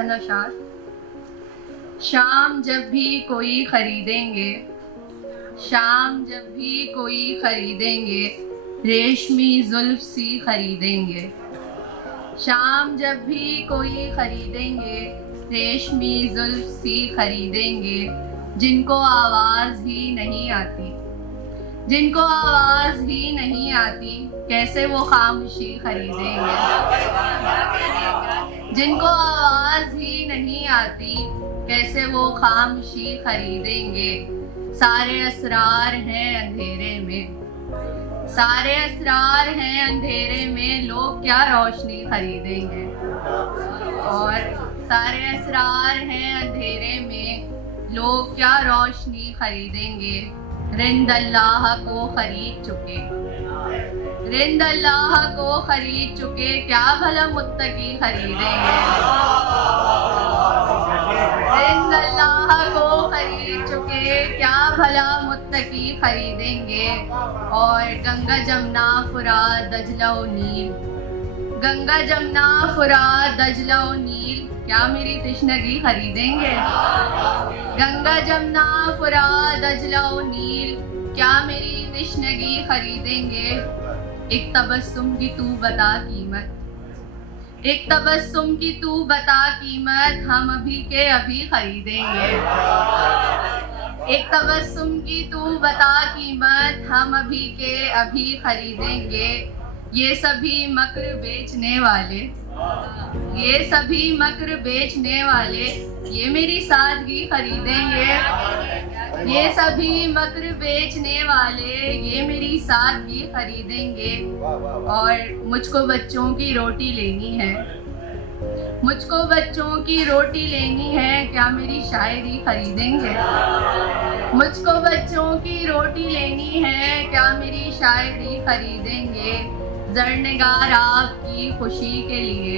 चंद अशार। शाम जब भी कोई खरीदेंगे, शाम जब भी कोई खरीदेंगे, रेशमी जुल्फ सी खरीदेंगे। शाम जब भी कोई खरीदेंगे, रेशमी जुल्फ सी खरीदेंगे। जिनको आवाज़ ही नहीं आती, जिनको आवाज़ ही नहीं आती, कैसे वो खामोशी खरीदेंगे। जिनको आवाज़ ही नहीं आती, कैसे वो खामोशी खरीदेंगे। सारे असरार हैं अंधेरे में, सारे असरार हैं अंधेरे में, लोग क्या रोशनी खरीदेंगे। और सारे असरार हैं अंधेरे में, लोग क्या रोशनी खरीदेंगे। रिंद अल्लाह को खरीद चुके, रिंद अल्लाह को खरीद चुके, क्या भला मुत्तकी खरीदेंगे। रिंद अल्लाह को खरीद चुके, क्या भला मुत्तकी खरीदेंगे। और गंगा जमुना फुरात दजला और नील, गंगा जमुना फुरात दजला और नील, क्या मेरी तृष्णगी खरीदेंगे। गंगा जमुना फुरात दजला और नील, क्या मेरी तृष्णगी खरीदेंगे। एक तबस्सुम की तू बता कीमत, एक तबस्सुम की तू बता कीमत, हम अभी के अभी खरीदेंगे। एक तबस्सुम की तू बता कीमत, हम अभी के अभी खरीदेंगे। ये सभी मक्र बेचने वाले, ये सभी मक्र बेचने वाले, ये मेरी सादगी खरीदेंगे। ये सभी मक्र बेचने वाले, ये मेरी सादगी खरीदेंगे। और मुझको बच्चों की रोटी लेनी है, मुझको बच्चों की रोटी लेनी है, क्या मेरी शायरी खरीदेंगे। मुझको बच्चों की रोटी लेनी है, क्या मेरी शायरी खरीदेंगे। ज़रनिगार आपकी खुशी के लिए,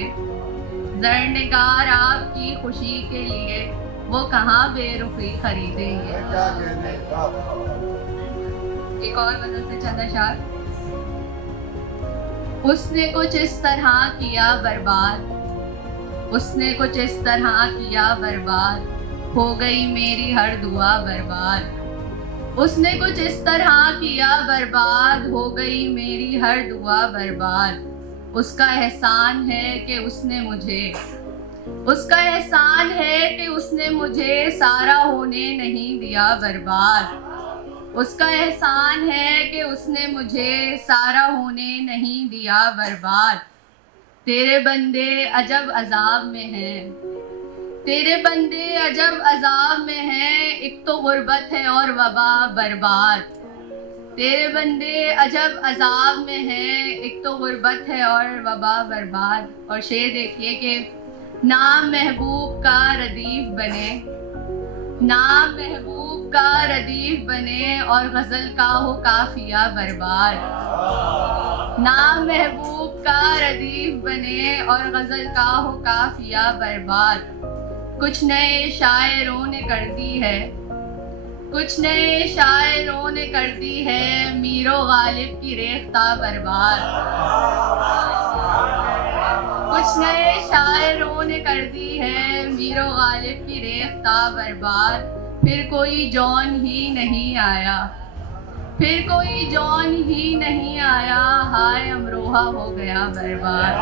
ज़रनिगार आपकी खुशी के लिए, वो कहाँ बेरुखी खरीदेंगे। एक और गज़ल से चंद अशार। उसने कुछ इस तरह किया बर्बाद, उसने कुछ इस तरह किया बर्बाद, हो गई मेरी हर दुआ बर्बाद। उसने कुछ इस तरह किया बर्बाद, हो गई मेरी हर दुआ बर्बाद। उसका एहसान है कि उसने मुझे, उसका एहसान है कि उसने मुझे सारा होने नहीं दिया बर्बाद। उसका एहसान है कि उसने मुझे सारा होने नहीं दिया बर्बाद। तेरे बंदे अजब अजाब में हैं, तेरे बंदे अजब अजाब में हैं, एक तो गुर्बत है और वबा बर्बाद। तेरे बंदे अजब अजाब में हैं, एक तो गुर्बत है और वबा बर्बाद। और शेर देखिए कि नाम महबूब का रदीफ बने, नाम महबूब का रदीफ बने, और गज़ल का हो काफिया बर्बाद। नाम महबूब का रदीफ बने, और गज़ल का हो काफिया बर्बाद। कुछ नए शायरों ने कर दी है, कुछ नए शायरों ने कर दी है, मीरो गालिब की रेख्ता बर्बाद। कुछ नए शायरों ने कर दी है, मीरो गालिब की रेख्ता बर्बाद। फिर कोई जौन ही नहीं आया, फिर कोई जौन ही नहीं आया, हाय अमरोहा हो गया बर्बाद।